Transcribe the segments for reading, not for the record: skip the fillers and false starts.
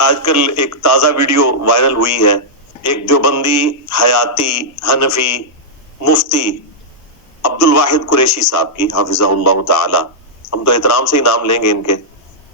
آج کل ایک تازہ ویڈیو وائرل ہوئی ہے، ایک دیوبندی حیاتی حنفی مفتی عبدالواحد قریشی صاحب کی حافظہ اللہ تعالی. ہم تو احترام سے ہی نام لیں گے ان کے،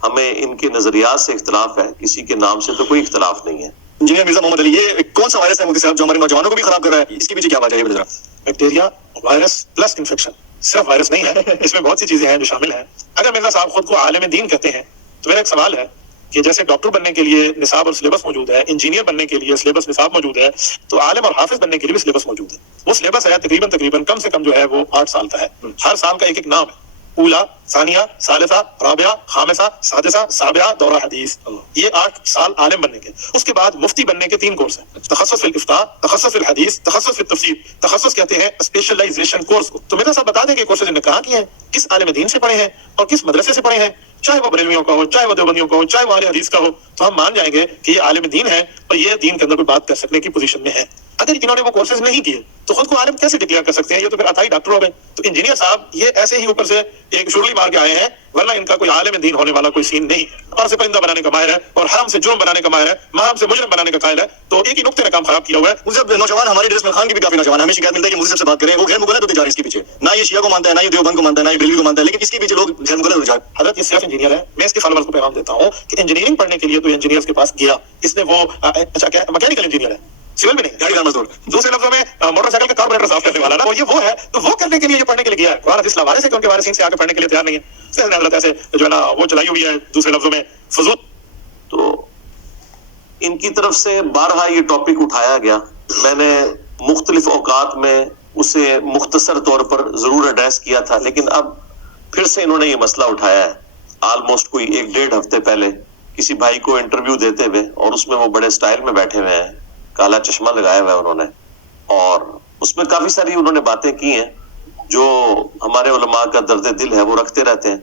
ہمیں ان کے نظریات سے اختلاف ہے، کسی کے نام سے تو کوئی اختلاف نہیں ہے. انجینئر مرزا محمد علی، یہ کون سا وائرس ہے مفتی صاحب جو ہمارے نوجوانوں کو بھی خراب کر رہا ہے؟ اس کے پیچھے کیا وجہ ہے؟ ذرا. بیکٹیریا وائرس پلس انفیکشن، صرف وائرس نہیں ہے، اس میں بہت سی چیزیں ہیں جو شامل ہیں. اگر مرزا صاحب خود کو عالم دین کہتے ہیں تو میرا ایک سوال ہے کہ جیسے ڈاکٹر بننے کے لیے نصاب اور سلیبس موجود ہے، انجینئر بننے کے لیے سلیبس نصاب موجود ہے، تو عالم اور حافظ بننے کے لیے بھی سلیبس موجود ہے. وہ سلیبس ہے تقریباً کم سے کم جو ہے وہ 8 سال کا ہے. ہر سال کا ایک نام ہے، اولا، ثانیہ، ثالثہ، رابعہ، خامسہ، سادسہ، سابعہ، دورہ حدیث. یہ 8 سال عالم بننے کے. اس کے بعد مفتی بننے کے 3 کورس ہیں، تخصص فی الافتاء، تخصص فی الحدیث، تخصص فی التفسیر. تخصص کہتے ہیں اسپیشلائزیشن کورس کو. تو میرا صاحب بتا دیں کہ کورسز نے کہاں کیے ہیں، کس عالم دین سے پڑھے ہیں اور کس مدرسے سے پڑھے ہیں. چاہے وہ بریلویوں کا ہو، چاہے وہ دیوبندیوں کا ہو، چاہے وہ اہل حدیث کا ہو، تو ہم مان جائیں گے کہ یہ عالم دین ہے اور یہ دین کے اندر کوئی بات کر سکنے کی پوزیشن میں ہے. اگر انہوں نے وہ کورسز نہیں کیے تو خود کو عالم کیسے ڈکلیئر کر سکتے ہیں؟ یہ تو پھر عطائی ڈاکٹر ہو گئے. تو انجینئر صاحب یہ ایسے ہی اوپر سے ایک شرلی مار کے آئے ہیں، ورنہ ان کا کوئی عالم دین ہونے والا کوئی سین نہیں ہے. اور سے پرندہ بنانے کا ماہر ہے اور حرام سے جرم بنانے کا ماہر ہے، محرم سے مجرم بنانے کا قائل ہے. تو ایک ہی نقطے نے کام خراب کیا ہوا ہے. مجھے نوجوان ہماری ڈریس میں خان کی بھی کافی نوجوان ہمیں شکایت ملتا ہے کہ مجھے سے بات کریں، وہ غیر مقلد ہوتے جا رہے ہیں اس کے پیچھے. نہ یہ شیعہ کو مانتا ہے، نہ یہ دیوبند کو مانتا ہے، نہ یہ بریلوی کو مانتا ہے، لیکن اس کے پیچھے لوگ غیر مقلد ہو جائے. حضرت یہ صرف انجینئر ہے. میں اس کے فالوورز کو پیغام دیتا ہوں کہ انجینئرنگ پڑھنے کے لیے تو انجینئرز کے پاس گیا، اس نے وہ اچھا کیا میکینیکل انجینئر ہے، سول میں نہیں، گاڑی کا مزدور. دوسرے لفظوں میں موٹر سائیکل کا کاربوریٹر صاف کرنے والا نا، وہ ہے. تو وہ کرنے کے لیے یہ پڑھنے کے لیے گیا ہے. قرآن حدیث لاوارث ہے کہ ان کے وارثین سے آ کے پڑھنے کے لیے تیار نہیں ہے. حضرت ایسے جو ہے نا وہ چلائی ہوئی ہے، دوسرے لفظوں میں فضول. تو ان کی طرف سے بارہا یہ ٹاپک اٹھایا گیا، میں نے مختلف اوقات میں اسے مختصر طور پر ضرور ایڈریس کیا تھا، لیکن اب پھر سے انہوں نے یہ مسئلہ اٹھایا ہے. آلموسٹ کوئی 1-1.5 ہفتے پہلے کسی بھائی کو انٹرویو دیتے ہوئے، اور اس میں وہ بڑے سٹائل میں بیٹھے ہوئے ہیں، کالا چشمہ لگایا ہوا ہے انہوں نے، اور اس میں کافی ساری انہوں نے باتیں کی ہیں جو ہمارے علماء کا درد دل ہے وہ رکھتے رہتے ہیں.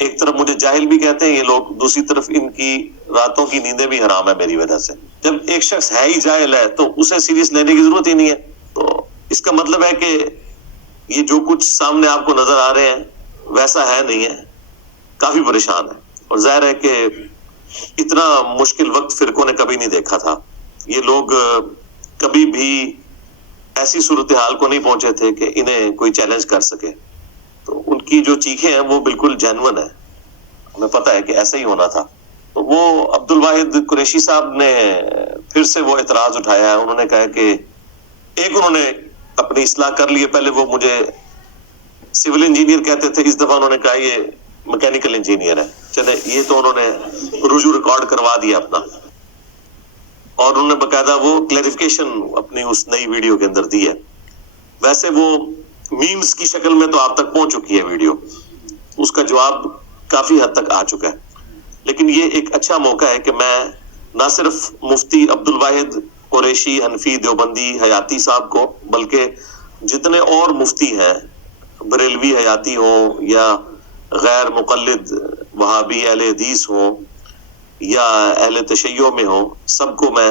ایک طرف مجھے جاہل بھی کہتے ہیں یہ لوگ، دوسری طرف ان کی راتوں کی نیندیں بھی حرام ہے میری وجہ سے. جب ایک شخص ہے ہی جاہل ہے تو اسے سیریس لینے کی ضرورت ہی نہیں ہے. تو اس کا مطلب ہے کہ یہ جو کچھ سامنے آپ کو نظر آ رہے ہیں ویسا ہے نہیں ہے، کافی پریشان ہے. اور ظاہر ہے کہ اتنا مشکل وقت فرقوں نے کبھی نہیں دیکھا تھا. یہ لوگ کبھی بھی ایسی صورتحال کو نہیں پہنچے تھے کہ انہیں کوئی چیلنج کر سکے. تو ان کی جو چیخیں ہیں وہ بالکل جینون ہے، ہمیں پتہ ہے کہ ایسا ہی ہونا تھا. تو وہ عبدالواحد قریشی صاحب نے پھر سے وہ اعتراض اٹھایا ہے. انہوں نے کہا کہ ایک انہوں نے اپنی اصلاح کر لی ہے، پہلے وہ مجھے سول انجینئر کہتے تھے، اس دفعہ انہوں نے کہا یہ میکینیکل انجینئر ہے. چلے یہ تو انہوں نے رجوع ریکارڈ کروا دیا اپنا، اور انہوں نے باقاعدہ وہ کلیریفیکیشن اپنی اس نئی ویڈیو کے اندر دی ہے. ویسے وہ میمز کی شکل میں تو آپ تک پہنچ چکی ہے ویڈیو، اس کا جواب کافی حد تک آ چکا ہے. لیکن یہ ایک اچھا موقع ہے کہ میں نہ صرف مفتی عبدالواحد قریشی حنفی دیوبندی حیاتی صاحب کو، بلکہ جتنے اور مفتی ہیں، بریلوی حیاتی ہوں یا غیر مقلد وہابی اہل حدیث ہوں یا اہل تشیع میں ہوں، سب کو میں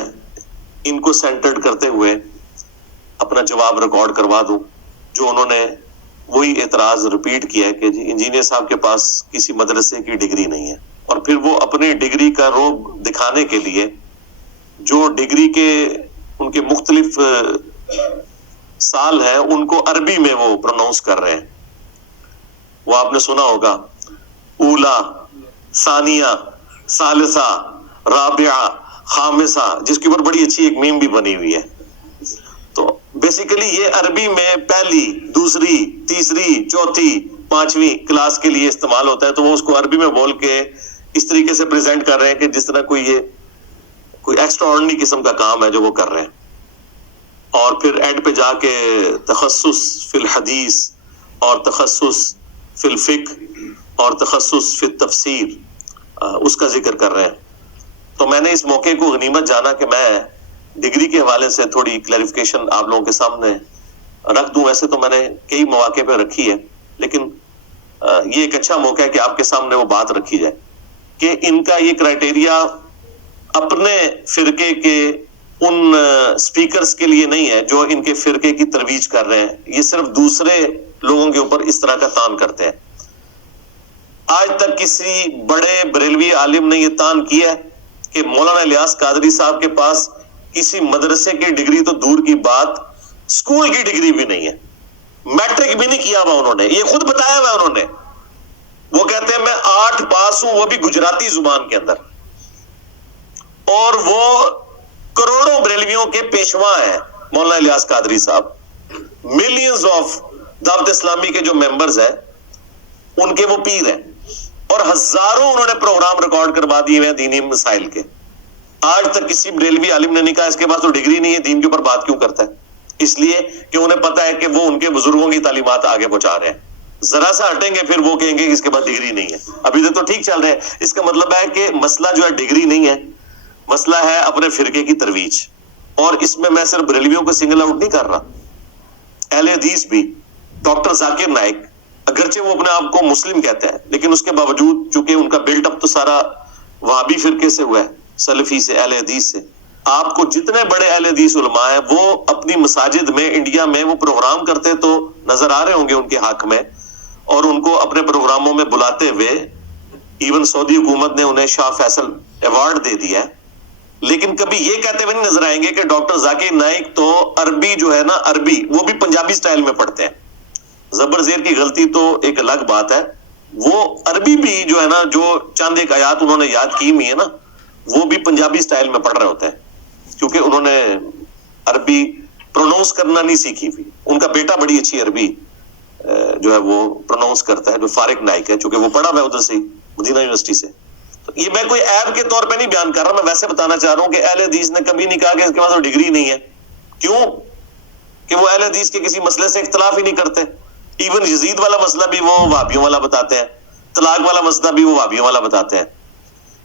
ان کو سینٹرڈ کرتے ہوئے اپنا جواب ریکارڈ کروا دوں، جو انہوں نے وہی اعتراض ریپیٹ کیا ہے کہ جی انجینئر صاحب کے پاس کسی مدرسے کی ڈگری نہیں ہے. اور پھر وہ اپنی ڈگری کا روب دکھانے کے لیے جو ڈگری کے ان کے مختلف سال ہیں ان کو عربی میں وہ پروناؤنس کر رہے ہیں. وہ آپ نے سنا ہوگا اولا، ثانیہ، ثالثہ، رابعہ، خامسہ، جس کے اوپر بڑی اچھی ایک میم بھی بنی ہوئی ہے. تو بیسیکلی یہ عربی میں پہلی، دوسری، تیسری، چوتھی، 5ویں کلاس کے لیے استعمال ہوتا ہے. تو وہ اس کو عربی میں بول کے اس طریقے سے پریزنٹ کر رہے ہیں کہ جس طرح کوئی ایکسٹرا آرڈنری قسم کا کام ہے جو وہ کر رہے ہیں. اور پھر اینڈ پہ جا کے تخصص فی الحدیث اور تخصص فی الفقہ اور تخصص فی التفسیر اس کا ذکر کر رہے ہیں. تو میں نے اس موقع کو غنیمت جانا کہ میں ڈگری کے حوالے سے تھوڑی کلیریفیکیشن آپ لوگوں کے سامنے رکھ دوں. ویسے تو میں نے کئی مواقع پہ رکھی ہے، لیکن یہ ایک اچھا موقع ہے کہ آپ کے سامنے وہ بات رکھی جائے کہ ان کا یہ کرائٹیریا اپنے فرقے کے ان سپیکرز کے لیے نہیں ہے جو ان کے فرقے کی ترویج کر رہے ہیں. یہ صرف دوسرے لوگوں کے اوپر اس طرح کا تان کرتے ہیں. آج تک کسی بڑے بریلوی عالم نے یہ تان کیا ہے کہ مولانا الیاس قادری صاحب کے پاس کسی مدرسے کی ڈگری تو دور کی بات، اسکول کی ڈگری بھی نہیں ہے، میٹرک بھی نہیں کیا ہوا انہوں نے، یہ خود بتایا ہوا انہوں نے. وہ کہتے ہیں میں 8 پاس ہوں، وہ بھی گجراتی زبان کے اندر، اور وہ کروڑوں بریلویوں کے پیشوا ہیں مولانا الیاس قادری صاحب. ملینز آف دعوت اسلامی کے جو ممبرز ہیں ان کے وہ پیر ہیں، اور ہزاروں انہوں نے پروگرام ریکارڈ کروا دیے ہیں دینی مسائل کے. آج تک کسی بریلوی عالم نے نہیں کہا اس کے پاس تو ڈگری نہیں ہے، دین کے اوپر بات کیوں کرتا ہے؟ اس لیے کہ انہیں پتا ہے کہ وہ ان کے بزرگوں کی تعلیمات آگے پہنچا رہے ہیں. ذرا سا ہٹیں گے پھر وہ کہیں گے کہ اس کے پاس ڈگری نہیں ہے. ابھی تک تو ٹھیک چل رہے ہیں. اس کا مطلب ہے کہ مسئلہ جو ہے ڈگری نہیں ہے، مسئلہ ہے اپنے فرقے کی ترویج. اور اس میں صرف بریلویوں کو سنگل آؤٹ نہیں کر رہا، اہل حدیث بھی. ڈاکٹر ذاکر نائک اگرچہ وہ اپنے آپ کو مسلم کہتے ہیں، لیکن اس کے باوجود چونکہ ان کا بلٹ اپ تو سارا وہابی فرقے سے ہوا ہے، سلفی سے، اہل حدیث سے. آپ کو جتنے بڑے اہل حدیث علماء ہیں وہ اپنی مساجد میں انڈیا میں وہ پروگرام کرتے تو نظر آ رہے ہوں گے ان کے حق میں، اور ان کو اپنے پروگراموں میں بلاتے ہوئے ایون سعودی حکومت نے انہیں شاہ فیصل ایوارڈ دے دیا ہے. لیکن کبھی یہ کہتے ہوئے نہیں نظر آئیں گے کہ ڈاکٹر ذاکر نائک تو عربی جو ہے نا، عربی وہ بھی پنجابی سٹائل میں پڑھتے ہیں. زبر زیر کی غلطی تو ایک الگ بات ہے، وہ عربی بھی جو ہے نا، جو چند ایک آیات انہوں نے یاد کی ہوئی ہے نا، وہ بھی پنجابی سٹائل میں پڑھ رہے ہوتے ہیں، کیونکہ انہوں نے عربی پروناؤنس کرنا نہیں سیکھی ہوئی. ان کا بیٹا بڑی اچھی عربی جو ہے وہ پروناؤنس کرتا ہے، جو فارق نائک ہے، چونکہ وہ پڑھا ہوا ہے ادھر سے ہی، مدینہ یونیورسٹی سے. تو یہ میں کوئی عیب کے طور پہ نہیں بیان کر رہا، میں ویسے بتانا چاہ رہا ہوں کہ اہل حدیث نے کبھی نہیں کہا کہ اس کے پاس وہ ڈگری نہیں ہے. کیوں؟ کہ وہ اہل حدیث کے کسی مسئلے سے اختلاف ہی نہیں کرتے. ایون یزید والا مسئلہ بھی وہ وہابیوں والا بتاتے ہیں، طلاق والا مسئلہ بھی وہ وہابیوں والا بتاتے ہیں.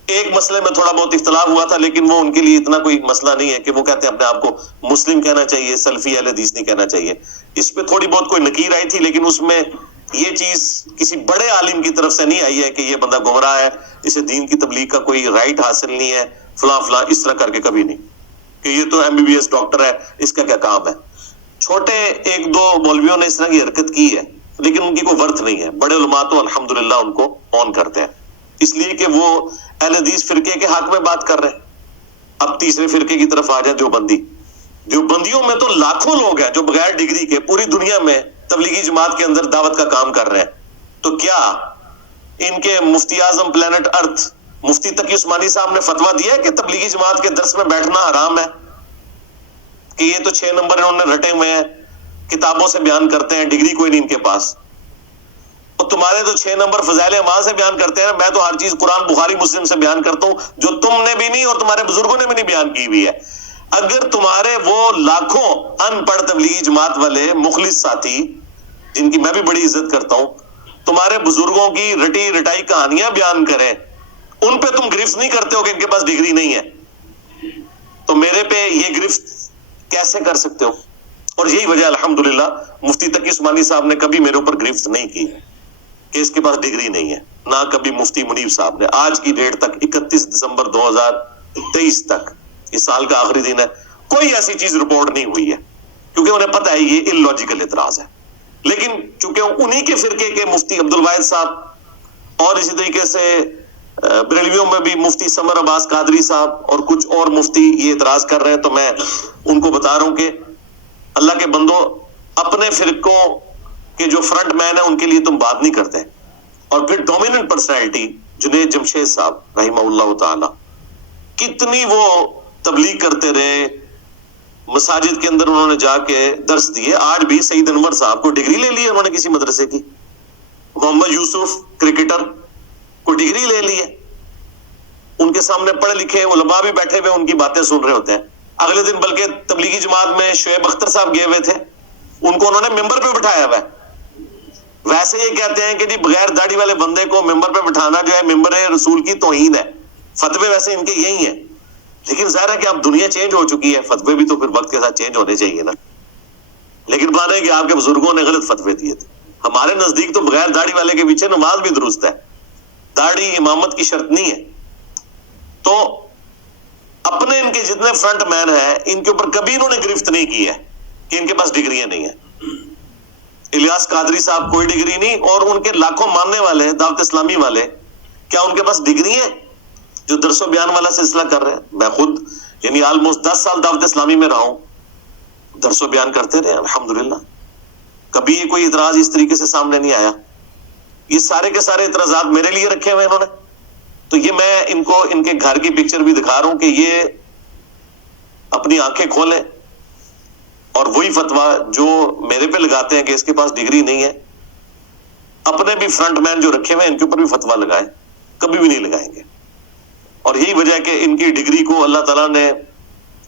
ایک مسئلے میں تھوڑا بہت اختلاف ہوا تھا، لیکن وہ ان کے لیے اتنا کوئی مسئلہ نہیں ہے کہ وہ کہتے ہیں اپنے آپ کو مسلم کہنا چاہیے، سلفی اہل حدیث نہیں کہنا چاہیے. اس پہ تھوڑی بہت کوئی نکیر آئی تھی، لیکن اس میں یہ چیز کسی بڑے عالم کی طرف سے نہیں آئی ہے کہ یہ بندہ گمراہ ہے، اسے دین کی تبلیغ کا کوئی رائٹ حاصل نہیں ہے، فلاں فلاں اس طرح کر کے کبھی نہیں کہ یہ تو MBBS ڈاکٹر ہے، اس کا کیا کام ہے. چھوٹے 1-2 مولویوں نے اس طرح کی حرکت کی ہے، لیکن ان کی کوئی ورتھ نہیں ہے. بڑے علماء تو الحمدللہ ان کو آن کرتے ہیں، اس لیے کہ وہ اہل حدیث فرقے کے حق میں بات کر رہے ہیں. اب تیسرے فرقے کی طرف آ جائیں، دیوبندیوں میں تو لاکھوں لوگ ہیں جو بغیر ڈگری کے پوری دنیا میں تبلیغی جماعت کے اندر دعوت کا کام کر رہے ہیں. تو کیا ان کے مفتی اعظم پلانٹ ارتھ مفتی تقی عثمانی صاحب نے فتویٰ دیا ہے کہ تبلیغی جماعت کے درس میں بیٹھنا حرام ہے؟ کہ یہ تو 6 نمبر انہوں نے رٹے ہوئے ہیں، کتابوں سے بیان کرتے ہیں، ڈگری کوئی نہیں ان کے پاس. اور تمہارے تو 6 نمبر فضائل اعمال سے بیان کرتے ہیں، میں تو ہر چیز قرآن بخاری مسلم سے بیان کرتا ہوں جو تم نے بھی نہیں اور تمہارے بزرگوں نے بھی نہیں بیان کی ہوئی ہے. اگر تمہارے وہ لاکھوں ان پڑھ تبلیغی جماعت والے مخلص ساتھی جن کی میں بھی بڑی عزت کرتا ہوں، تمہارے بزرگوں کی رٹی رٹائی کہانیاں بیان کریں، ان پہ تم گرفت نہیں کرتے ہو کہ ان کے پاس ڈگری نہیں ہے، تو میرے پہ یہ گرفت کیسے کر سکتے ہو؟ اور یہی وجہ الحمدللہ مفتی تقی عثمانی صاحب نے کبھی میرے اوپر گرفت نہیں کی کہ اس کے پاس ڈگری نہیں ہے، نہ کبھی مفتی منیب صاحب نے. آج کی ڈیٹ تک 31 دسمبر 2023 تک، اس سال کا آخری دن ہے، کوئی ایسی چیز رپورٹ نہیں ہوئی ہے، کیونکہ انہیں پتہ ہے یہ illogical اعتراض ہے. لیکن چونکہ انہی کے فرقے کے مفتی عبدالواحد صاحب اور اسی طریقے سے بریلویوں میں بھی مفتی سمر عباس قادری صاحب اور کچھ اور مفتی یہ اعتراض کر رہے ہیں، تو میں ان کو بتا رہا ہوں کہ اللہ کے بندوں، اپنے فرقوں کہ جو فرنٹ مین ہے ان کے لیے تم بات نہیں کرتے. اور پھر ڈومیننٹ پرسنالٹی جنید جمشید صاحب رحمہ اللہ تعالی، کتنی وہ تبلیغ کرتے رہے، مساجد کے اندر انہوں نے جا کے درس دیے. آج بھی سعید انور صاحب کو ڈگری لے لی ہے انہوں نے کسی مدرسے کی. محمد یوسف کرکٹر کو ڈگری لے لی ہے. ان کے سامنے پڑھے لکھے علماء بھی بیٹھے ہوئے ان کی باتیں سن رہے ہوتے ہیں. اگلے دن بلکہ تبلیغی جماعت میں شعیب اختر صاحب گئے ہوئے تھے، ان کو انہوں نے ممبر پہ بٹھایا ہوا ہے. ویسے یہ کہتے ہیں کہ جی بغیر داڑھی والے بندے کو ممبر پہ بٹھانا جو ہے ممبر رسول کی توہین ہے. فتوے ویسے ان کے یہی ہیں، لیکن ظاہر ہے کہ اب دنیا چینج ہو چکی ہے، فتوے بھی تو پھر وقت کے ساتھ چینج ہونے چاہیے نا. لیکن بات ہے کہ آپ کے بزرگوں نے غلط فتوے دیے تھے. ہمارے نزدیک تو بغیر داڑھی والے کے پیچھے نماز بھی درست ہے، داڑھی امامت کی شرط نہیں ہے. تو اپنے ان کے جتنے فرنٹ مین ہیں ان کے اوپر کبھی انہوں نے گرفت نہیں کی ہے کہ ان کے پاس ڈگریاں نہیں ہیں. الیاس قادری صاحب کوئی ڈگری نہیں، اور ان کے لاکھوں ماننے والے دعوت اسلامی والے، کیا ان کے پاس ڈگری ہیں؟ جو درس و بیان والا سلسلہ کر رہے ہیں. میں خود یعنی آلموسٹ 10 سال دعوت اسلامی میں رہا ہوں, درس و بیان کرتے رہے الحمدللہ, کبھی یہ کوئی اعتراض اس طریقے سے سامنے نہیں آیا. یہ سارے کے سارے اعتراضات میرے لیے رکھے ہوئے انہوں نے, تو یہ میں ان کو ان کے گھر کی پکچر بھی دکھا رہا ہوں کہ یہ اپنی آنکھیں کھولیں اور وہی فتویٰ جو میرے پہ لگاتے ہیں کہ اس کے پاس ڈگری نہیں ہے, اپنے بھی فرنٹ مین جو رکھے ہوئے ہیں ان کے اوپر بھی فتویٰ لگائیں, کبھی بھی نہیں لگائیں گے. اور یہی وجہ ہے کہ ان کی ڈگری کو اللہ تعالیٰ نے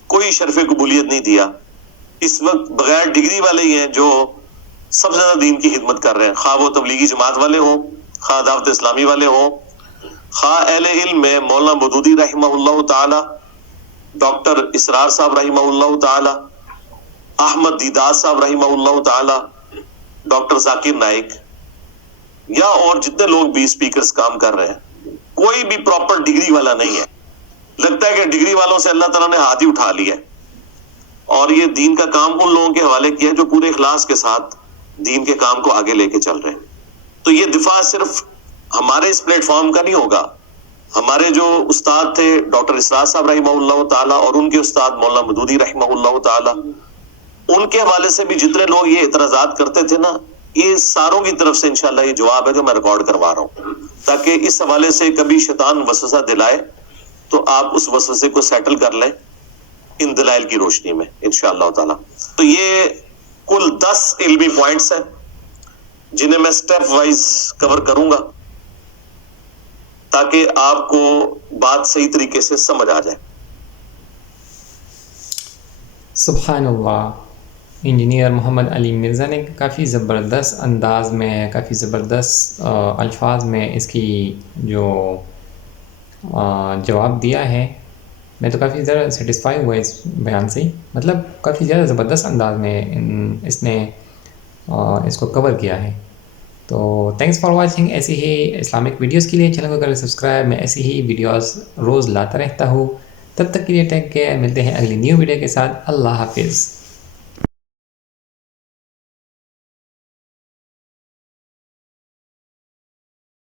کوئی شرف قبولیت نہیں دیا. اس وقت بغیر ڈگری والے ہی ہیں جو سب سے زیادہ دین کی خدمت کر رہے ہیں, خواہ وہ تبلیغی جماعت والے ہوں, خواہ دعوت اسلامی والے ہوں, خواہ اہل علم میں مولانا مودودی رحمہ اللہ تعالی, ڈاکٹر اسرار صاحب رحمہ اللہ تعالی, احمد دیدار صاحب رحمہ اللہ تعالی, ڈاکٹر ذاکر نائک, یا اور جتنے لوگ بھی اسپیکرز کام کر رہے ہیں, کوئی بھی پراپر ڈگری والا نہیں ہے. لگتا ہے کہ ڈگری والوں سے اللہ تعالیٰ نے ہاتھ ہی اٹھا لیا ہے اور یہ دین کا کام ان لوگوں کے حوالے کیا جو پورے اخلاص کے ساتھ دین کے کام کو آگے لے کے چل رہے ہیں. تو یہ دفاع صرف ہمارے اس پلیٹ فارم کا نہیں ہوگا, ہمارے جو استاد تھے ڈاکٹر اسرار صاحب رحمہ اللہ تعالیٰ اور ان کے استاد مولانا مودودی رحمہ اللہ تعالیٰ, ان کے حوالے سے بھی جتنے لوگ یہ اعتراضات کرتے تھے نا, یہ ساروں کی طرف سے انشاءاللہ یہ جواب ہے جو میں ریکارڈ کروا رہا ہوں, تاکہ اس حوالے سے کبھی شیطان وسوسہ دلائے تو آپ اس وسوسے کو سیٹل کر لیں ان دلائل کی روشنی میں انشاءاللہ تعالی. تو یہ کل 10 علمی پوائنٹس ہیں جنہیں میں سٹیپ وائز کور کروں گا تاکہ آپ کو بات صحیح طریقے سے سمجھ آ جائے. سبحان اللہ. انجینئر محمد علی مرزا نے کافی زبردست انداز میں, کافی زبردست الفاظ میں اس کی جو جواب دیا ہے. میں تو کافی زیادہ سیٹسفائی ہوا اس بیان سے, مطلب کافی زیادہ زبردست انداز میں اس نے اس کو کور کیا ہے. تو تھینکس فار واچنگ. ایسی ہی اسلامک ویڈیوز کے لیے چینل کو کریں سبسکرائب. میں ایسی ہی ویڈیوز روز لاتا رہتا ہوں. تب تک کے لیے ٹیک کیئر. ملتے ہیں اگلی نیو ویڈیو کے ساتھ. اللہ حافظ.